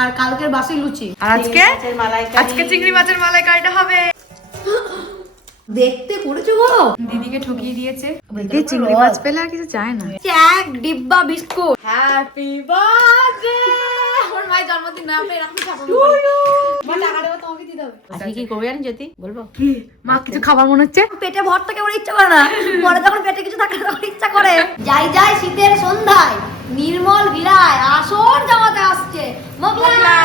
আর কালকের বাসি লুচি। আর আজকে চিংড়ি মাছের মালাইকারিটা হবে। দেখতে করেছো গো, দিদিকে ঠকিয়ে দিয়েছে। দিদি চিংড়ি মাছ পেলে আর কিছু চায় না। এক ডিব্বা বিস্কুট। Happy birthday. আমার মায়ের জন্মদিন না, আমরা এরকম সাপোর্ট করি। মা টাকা দেবো, তোমাকে দিতে হবে। আজকে কি করবে জানি জ্যোতি, বলবো কি মা কিছু খাবার মনে হচ্ছে? পেটে ভরটা কেমন ইচ্ছা করে না, পরে যখন পেটে কিছু থাকে তখন ইচ্ছা করে। যাই যাই শীতের সন্ধ্যায় নির্মল ভিড়ায় আসর জামাতে আসছে মোগলা।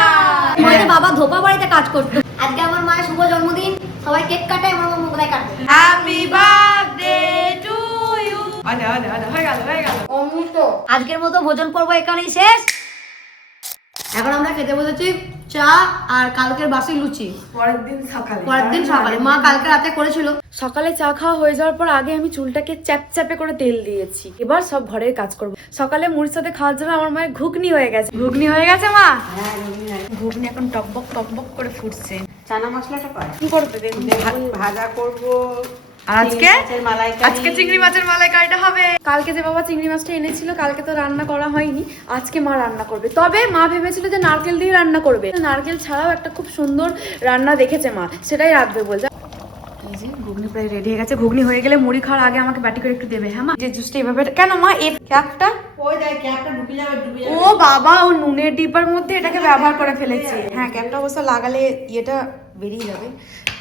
আমাদের বাবা ধোপা বাড়িতে কাজ করতো। আজকে আমার মায়ের শুভ জন্মদিন, সবাই কেক কাটে, আমার মা মোগলাই কাটে। Happy birthday to you. আরে হয়ে গেল। অমৃত। আজকের মতো ভোজন পর্ব এখানেই শেষ। এখন আমরা খেতে বসেছি চা আর কালকের বাসি লুচি। পরের দিন সকালে মা কালকে রাতে করেছিল। সকালে চা খাওয়া হয়ে যাওয়ার পর আগে আমি চুলটাকে চ্যাপচ্যাপে করে তেল দিয়েছি। এবার সব ঘরের কাজ করব। সকালে মুড়ির সাথে খাওয়ার জন্য আমার মায়ের ঘুগনি হয়ে গেছে। মা? ঘুগনি এখন টকবক করে ফুটছে। চানা মশলাটা পাই কি করবে? দেখুন ভাজা করব। আর আজকে চিংড়ি মাছের মালাইকারিটা হবে। কালকে যে বাবা চিংড়ি মাছটা এনেছিল, কালকে তো রান্না করা হয়নি, আজকে মা রান্না করবে। তবে মা ভেবেছিল যে নারকেল দিয়ে রান্না করবে, নারকেল ছাড়াও একটা খুব সুন্দর রান্না দেখেছে মা, সেটাই রাখবে বলছে। এই যে ঘুগনি প্রায় রেডি হয়ে গেছে। ঘুগনি হয়ে গেলে মুড়ি খাওয়ার আগে আমাকে বাটি করে একটু দেবে। হ্যাঁ মা, যে জুসটা এভাবে কেন মা, এই ক্যাপটা ওই দেখ ক্যাপটা ডুবে যাবে। ও বাবা, ও নুনের ডিব্বার মধ্যে এটাকে ব্যবহার করে ফেলেছে। হ্যাঁ, ক্যাপটা অবশ্য লাগালে ইয়েটা বেরিয়ে যাবে।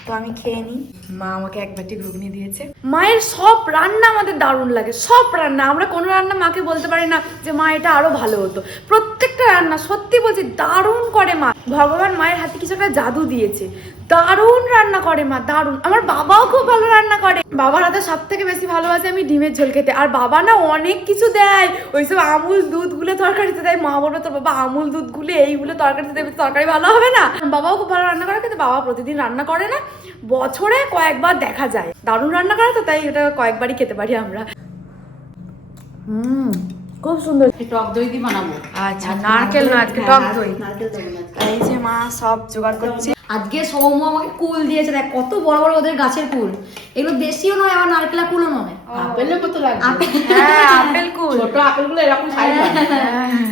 তো আমি খেয়ে নিই। মা আমাকে এক বাটি ঘুগনি দিয়েছে। মায়ের সব রান্না আমাদের দারুণ লাগে, সব রান্না। আমরা কোনো রান্না মাকে বলতে পারি না যে মা এটা আরো ভালো হতো। প্রত্যেকটা রান্না সত্যি বলছি দারুণ করে মা। ভগবান মায়ের হাতে কিছু একটা জাদু দিয়েছে, দারুণ রান্না করে মা, দারুণ। আমার বাবাও খুব ভালো রান্না করে। বাবার হাতে সব থেকে বেশি ভালোবাসে আমি ডিমের ঝোল খেতে। আর বাবা না অনেক কিছু দেয়, ওইসব আমুল দুধ গুলে তরকারিতে দেয়। মা বলো তোর বাবা আমুল দুধ গুলে এইগুলো তরকারিতে দেবে, তরকারি ভালো হবে না। বাবাও খুব ভালো রান্না করে, কিন্তু বাবা প্রতিদিন রান্না করে না, বছরে কয়েকবার দেখা যায়। দারুণ রান্না করে তো, তাই এটা কয়েকবারই খেতে পারি আমরা। খুব সুন্দর। টক দই দিয়ে বানাবো। আচ্ছা, নারকেল না, আজকে টক দই। এই যে মা সব জোগাড় করছে। আজকে সৌম্য আমাকে কুল দিয়েছে, দেখ কত বড় বড় ওদের গাছের কুল। এগুলো দেশীয় নয়, আবার নারকেলা কুলও নয়। আপেলের মতো লাগে। হ্যাঁ, আপেল কুল। ছোট আপেলগুলো এরকম সাইজ হয়।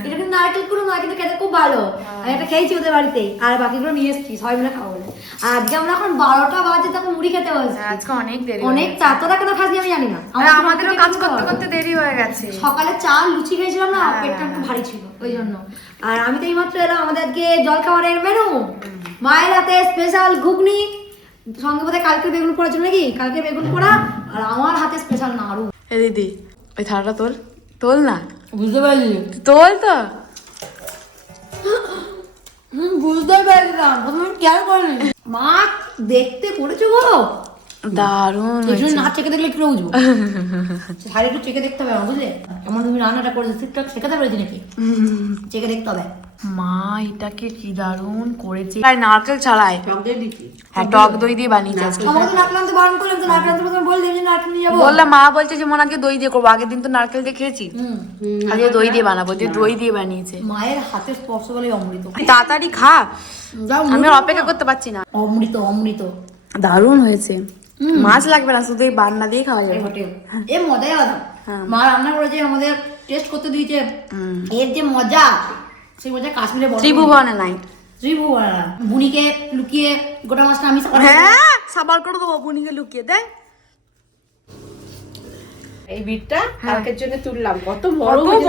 এটা কিন্তু নারকেল কুলও নয়, কিন্তু খেতে খুব ভালো। আমি একটা খেয়েছি ওদের বাড়িতেই, আর বাকিগুলো নিয়ে এসেছি সবাই মিলে খাবো বলে। আর আজকে আমরা এখন 12টা বাজে তখন মুড়ি খেতে বসছি। আজকে অনেক দেরি, অনেক চা। তোরা কেন খাসনি আমি জানি না, আমাদেরও কাজ করতে করতে দেরি হয়ে গেছে। সকালে চা লুচি খেয়েছিলাম না, পেটটা একটু ভারী ছিল ওই জন্য। আর আমি তো এইমাত্র এলাম। আমাদের আজকে জলখাবারের মেনু মায়ের হাতে স্পেশাল ঘুগনি, সঙ্গে বোধহয় কালকে বেগুন পোড়ার জন্য নাকি, কালকে বেগুন পোড়া, আর আমার হাতে স্পেশাল নাড়ু। এ দিদি, ওই থালাটা তোল না। বুঝতে পারলি? তোল তো। বুঝতে পারলাম, প্রথমে খেয়াল করিনি। মা দেখতে করেছো গো, দারুণ। না চেকে দেখলে কি বুঝবো? শাড়ি একটু চেকে দেখতে হবে, বুঝলে? এমন তুমি রান্নাটা করেছো, ঠিকঠাক শেখাতে পেরেছি নাকি? চেকে দেখতে হবে। মা এটাকে কি দারুণ করেছে, তাই নারকেল ছাড়াই। টক দই দিচ্ছি। হ্যাঁ, টক দই দিয়ে বানিয়েছে আজকে। আমাকে তো নারকেল আনতে বারণ করলাম, তো নারকেল আনতে বললে যে নারকেল নিয়ে যাবো। বললাম, মা বলছে যে মোনাকে দই দিয়ে করবো। আগের দিন তো নারকেল দিয়ে খেয়েছি, আজকে দই দিয়ে বানাবো। যে দই দিয়ে বানিয়েছে। মায়ের হাতের স্পর্শ বলে অমৃত। তাড়াতাড়ি খা, আমি আর অপেক্ষা করতে পারছি না। অমৃত অমৃত, দারুণ হয়েছে। মাছ লাগবে না, শুধু এই বান্না দিয়ে খাওয়া যাবে। এ মজাই আলাদা। মা রান্না করেছে, আমাদের টেস্ট করতে দিয়েছে। এর যে মজা, সেই মজা কাশ্মীরে ত্রিভুবনে নাই। ত্রিভুবন। বুনিকে লুকিয়ে গোটা মাছটা আমি হ্যাঁ, সাবার করে দেবো। বুনিকে লুকিয়ে দেয়। এই বিটটা কালকের জন্য তুললাম। কত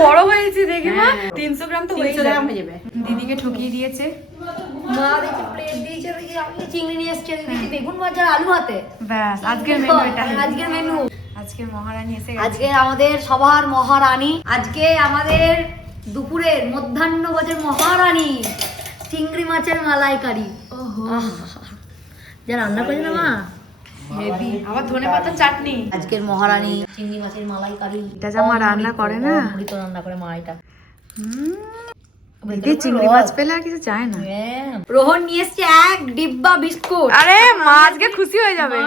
বড় হয়েছে দেখে মা। 300 গ্রাম তো হয়ে 300 গ্রাম হয়ে যাবে। দিদিকে ঠকিয়ে দিয়েছে। মা দেখে প্লেট দিয়েছে, দেখি আমি চিংড়ি নিয়ে এসেছি, দেখি বেগুন ভাজা আলু হাতে। ব্যাস, আজকের মেনু এটা। আজকের মেনু। আজকে মহারানী এসে গেছে। আজকে আমাদের সবার মহারানী, আজকে আমাদের দুপুরের মধ্যাহ্নভোজের মহারানী চিংড়ি মাছের মালাইকারি। যা রান্না করেছে না মা, হেভি। আবার ধনেপাতার চাটনি। আজকের মহারানী চিংড়ি মাছের মালাইকারি। এটা যা মা রান্না করে না, অমৃত রান্না করে মা এটা। দিদি চিংড়ি মাছ পেলে আর কিছু চায় না। রোহন নিয়ে এসছে এক ডিব্বা বিস্কুট। আরে মা আজকে খুশি হয়ে যাবে।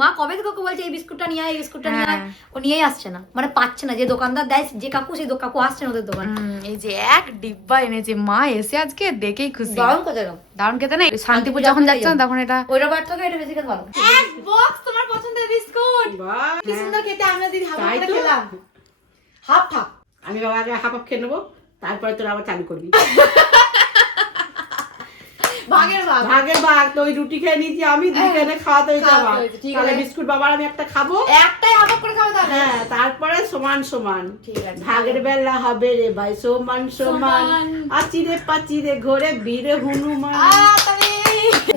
মা কবে থেকে ওকে বলছে এই বিস্কুটটা নিয়ে আয়, এই বিস্কুটটা নিয়ে আয়, ও নিয়েই আসছে না, মানে পাচ্ছে না। যে দোকানদার দেয়, যে কাকু, সেই কাকু আসছে না ওদের দোকান। এই যে এক ডিব্বা এনেছে মা, এসে আজকে দেখেই খুশি। দারুণ কথা, দারুণ খেতে না। শান্তিপুর যখন যাচ্ছ তখন এটা ওইটা বার থেকে এটা বেশি খেতে ভালো। এক বক্স তোমার পছন্দের বিস্কুট, কি সুন্দর খেতে। আমরা দিদি হাফ করে খেলাম। হাফ। আমি বাবা আগে হাফ খেয়ে নেবো, তারপরে তোরা আবার চালু করবি। মা, এটা কি কি দারুণ করেছে। এক বক্স তোমার পছন্দের বিস্কুট, দারুণ হয়েছে। দারুণ খেতে। ভাগের ভাগ তো ওই রুটি খেয়ে নিয়েছি আমি দুইখানে খাওয়াতে হইতে খাওয়াতে আমার হয়েছে, ঠিক তাহলে আছে। বিস্কুট বাবার আমি একটা খাবো একটাই আদর করে খাবে তাহলে। হ্যাঁ তারপরে সমান সমান ঠিক আছে। ভাগের বেলা হবে রে ভাই সমান সমান সমান। আচিরে পাচিরে ঘরে বীরে হনুমান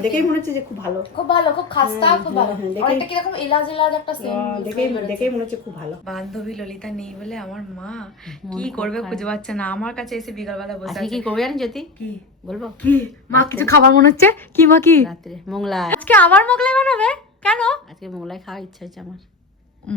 দেখেই মনে হচ্ছে যে খুব ভালো খুব ভালো, খুব খাস্তা, খুব ভালো। হ্যাঁ, দেখেই- অনেকটা কিরকম এলাচ এলাচ একটা দেখেই মনে হচ্ছে খুব ভালো বান্ধবী ললিতা নেই বলে আমার মা কি করবে খুঁজে পাচ্ছে না, আমার কাছে এসে বিকালবেলা বসে আজকে আছে। কি করবো জানি জ্যোতি কি বলবো কি মা কিছু খাবার মনে হচ্ছে? কি মা কি রাত্রে মোগলাই আজকে আবার মোগলাই বানাবে? কেন? আজকে মোগলাই খাওয়ার ইচ্ছা হচ্ছে আমার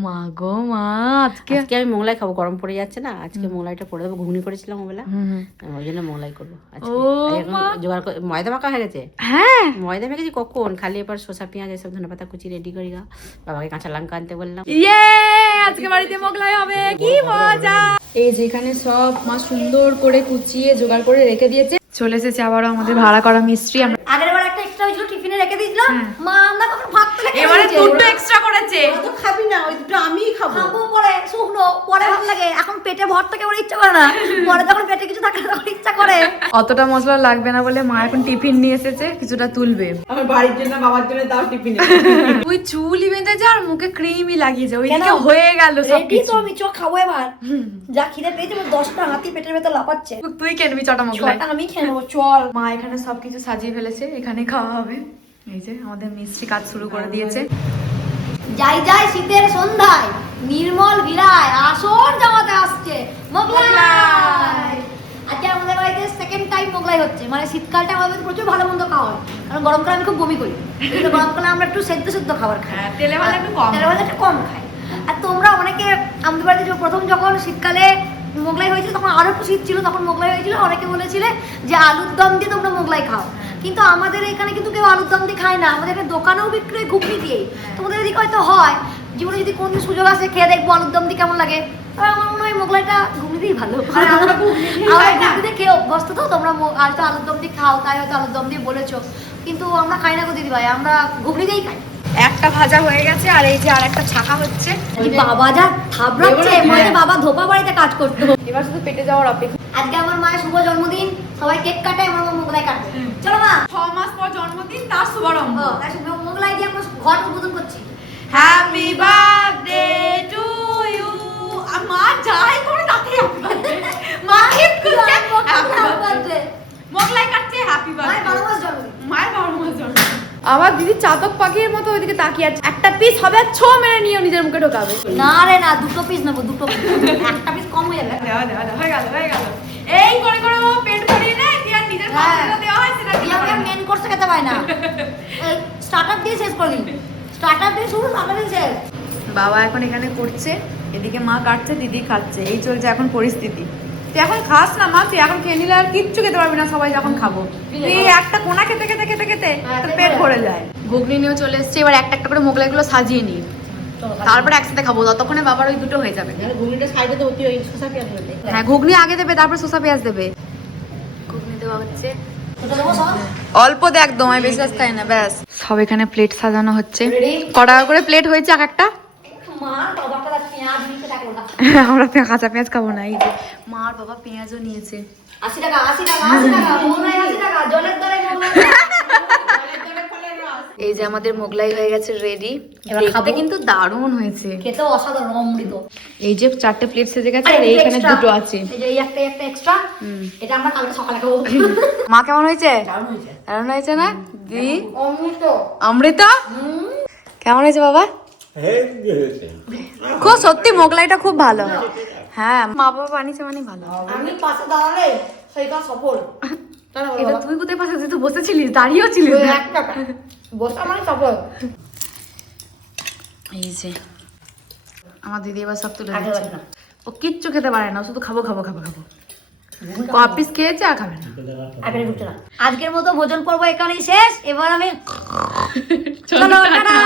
মা গো মা, আজকে আজকে আমি মোগলাই খাবো গরম পড়ে যাচ্ছে না আজকে মোগলাইটা করে দেবো ঘুগনি করেছিলাম ওবেলা হুম। ওই জন্য মোগলাই করবো আজকে ও আর এখন মা। জোগাড় করে ময়দা মাখা হয়ে গেছে হ্যাঁ ময়দা মেখেছি কখন খালি এবার শসা পেঁয়াজ এসব ধনেপাতা কুচি রেডি করি গা বাবাকে কাঁচা লঙ্কা আনতে বললাম ইয়ে আজকে বাড়িতে মোগলাই হবে, কি মজা। এই যেখানে সব মা সুন্দর করে কুচিয়ে জোগাড় করে রেখে দিয়েছে। চলে এসেছে আবারও আমাদের ভাড়া করা মিস্ত্রি। আমরা আগের বার একটা এক্সট্রা হয়েছিল টিফিনে রেখে দিয়েছিলাম মা, আমরা কখন ভাত তুলে খেয়ে এবারে নিয়েছি। দুটো এক্সট্রা করেছে। তো খাবি না ওই দুটো আমিই খাবো খাবো পরে শুকনো পরে ভালো লাগে, এখন পেটে ভর থেকে ওর ইচ্ছা করে না, পরে যখন পেটে কিছু থাকে তখন ইচ্ছা করে। অতটা মশলা লাগবে না বলে মা এখন টিফিন নিয়ে এসেছে, কিছুটা তুলবে। আমার বাড়ির জন্য বাবার জন্য দাও টিফিনে তুই চুলই বেঁধে যা আর মুখে ক্রিমই লাগিয়ে যা, ওইদিকে কেন? হয়ে গেল সব রেডি তো কিছু। আমি চ খাবো এবার, যা খিদে পেয়েছে 10টা হাতি পেটের ভেতর লাপাচ্ছে। তুই কেনবি চটা মোগলাই? ছটা আমি খেয়ে নেবো, চল। মা এখানে সবকিছু সাজিয়ে ফেলেছে, এখানে খাওয়া হবে। এই যে আমাদের মিস্ত্রি কাজ শুরু করে দিয়েছে। যাই যাই শীতের সন্ধ্যায় নির্মল ভিড়ায় আসর জামাতে আসছে মোগলাই। আজকে আমাদের বাড়িতে সেকেন্ড টাইম মোগলাই হচ্ছে, মানে শীতকালটা আমাদের প্রচুর ভালো মন্দ খাওয়া হয়, কারণ গরমকালে আমি খুব বমি করি, এই জন্য গরমকালে আমরা একটু সেদ্ধ সেদ্ধ খাবার খাই, হ্যাঁ, তেলে ভাজা একটু কম। তেলে ভাজা একটু কম খাই। আর তোমরা অনেকে আমাদের বাড়িতে প্রথম যখন শীতকালে মোগলাই হয়েছিল তখন আরো একটু শীত ছিল, তখন মোগলাই হয়েছিল, অনেকে বলেছিলে যে আলুর দম দিয়ে তোমরা মোগলাই খাও, কিন্তু আমাদের এখানে কিন্তু কেউ আলুর দম দিয়ে খায় না, আমাদের এখানে দোকানেও বিক্রি হয় ঘুগনি দিয়ে। তোমাদের এদিকে হয়তো হয়, জীবনে যদি কোনদিন সুযোগ আসে খেয়ে দেখবো আলুর দম দিয়ে কেমন লাগে। তবে আমার মনে হয় মোগলাইটা ঘুগনি দিয়েই ভালো, আর আমরা ঘুগনি দিয়ে খেয়ে অভ্যস্ত, তো তোমরা হয়তো আলুর দম দিয়ে খাও তাই হয়তো আলুর দম দিয়ে বলেছো, কিন্তু আমরা খাই না গো দিদি ভাই, আমরা ঘুগনি দিয়েই খাই। একটা ভাজা হয়ে গেছে আর এই যে আর একটা ছাকা হচ্ছে। এই বাবা যা থাবড়াচ্ছে, মনে হয় বাবা ধোপা বাড়িতে কাজ করতো। এবার শুধু পেটে যাওয়ার অপেক্ষা। আজকে আমার মায়ের শুভ জন্মদিন, সবাই কেক কাটে, আমার মা মোগলাই কাটবে। চলো মা, 6 মাস পর জন্মদিন, তার শুভারম্ভ। তাই শুভ মোগলাই দিয়ে আমরা ঘর উদ্বোধন করছি। Happy birthday to you. মা যাই করে তাতে হ্যাপি বার্থডে। মা গিফট করছে হ্যাপি বার্থডে। মোগলাই কাটছে হ্যাপি মায়ের বার্থডে। 12 মাস জন্মদিন। মায়ের 12 মাস জন্মদিন। আমার দিদি চাতক পাখির মতো ওইদিকে তাকিয়ে আছে, একটা পিস হবে আর ছো মেরে নিয়ে নিজের মুখে ঢোকাবে। না রে না, দুটো পিস নেবো, দুটো piece। একটা পিস কম হয়ে যাবে। দেওয়া দেওয়া দেওয়া, হয়ে গেল হয়ে গেল। এই করে করে ও পেট ভরিয়ে নেয়, দিয়ে আর নিজের পাশে দেওয়া হয় সেটা দিয়ে আমাকে মেন কোর্সে খেতে পায় না, স্টার্টার দিয়ে শেষ করে দিন, স্টার্টার দিয়ে শুরু, স্টার্টার দিয়ে শেষ। বাবা এখন এখানে করছে, এদিকে মা কাটছে, দিদি খাচ্ছে, এই চলছে এখন পরিস্থিতি। তুই এখন খাস না মা, তুই এখন খেয়ে নিলে আর কিচ্ছু খেতে পারবি না, সবাই যখন খাবো। তুই একটা কোনা খেতে খেতে খেতে খেতে তোর পেট ভরে যায়। ঘুগনি নিয়েও চলে এসছে, এবার একটা একটা করে মোগলাইগুলো সাজিয়ে নিই, তারপরে একসাথে খাবো, ততক্ষণে বাবার ওই দুটো হয়ে যাবে। ঘুগনিটা সাইডে তো অতি ওই শসা পেঁয়াজ হতে হ্যাঁ ঘুগনি আগে দেবে, তারপর শসা পেঁয়াজ দেবে। ঘুগনি দেওয়া হচ্ছে দুটো দেবো সব। অল্প দে একদম, আমি বেশি খাই না ব্যাস। সব এখানে প্লেট সাজানো হচ্ছে। Ready? কটা করে প্লেট হয়েছে এক একটা? মা বাবাটা পেঁয়াজ নিতে টাকা ওটা আমরা কাঁচা পেঁয়াজ খাবো না। এই যে মা আর বাবা পেঁয়াজও নিয়েছে। 80 টাকা 80 টাকা 80 টাকা মোগলাই 80 টাকা, জলের দরে মোগলাই। এই যে আমাদের মোগলাই হয়ে গেছে রেডি। এবার দেখতে খাবো। কিন্তু দারুণ হয়েছে। খেতেও অসাধারণ, অমৃত। এই যে 4টে প্লেট সেজে গেছে আর আর এই এইখানে extra, দুটো আছে। এই যে এই একটা এক্সট্রা, এটা আমরা কালকে সকালে খাবো। মা কেমন হয়েছে? দারুণ হয়েছে দারুণ হয়েছে না দি? অমৃত। অমৃতা কেমন হয়েছে বাবা? খুব সত্যি মোগলাইটা খুব ভালো। হ্যাঁ মা বাবা বানিয়েছে মানে ভালো। আমি পাশে দাঁড়ালে সেই কাজ সফল। এটা তুই কোথায় পাশে? তুই তো বসেছিলিস, দাঁড়িয়েও ছিলিস না। এক টাকা বসা মানে সফল। এই যে আমার দিদি এবার সব তুলে আগে দিচ্ছে। বাড়ি না। ও কিচ্ছু খেতে পারে না, শুধু খাবো খাবো খাবো খাবো। পিস খেয়েছে আর খাবে না। আগে ঢুকছে না। আজকের মতো ভোজন পর্ব এখানেই শেষ, এবার আমি চলো টাটা।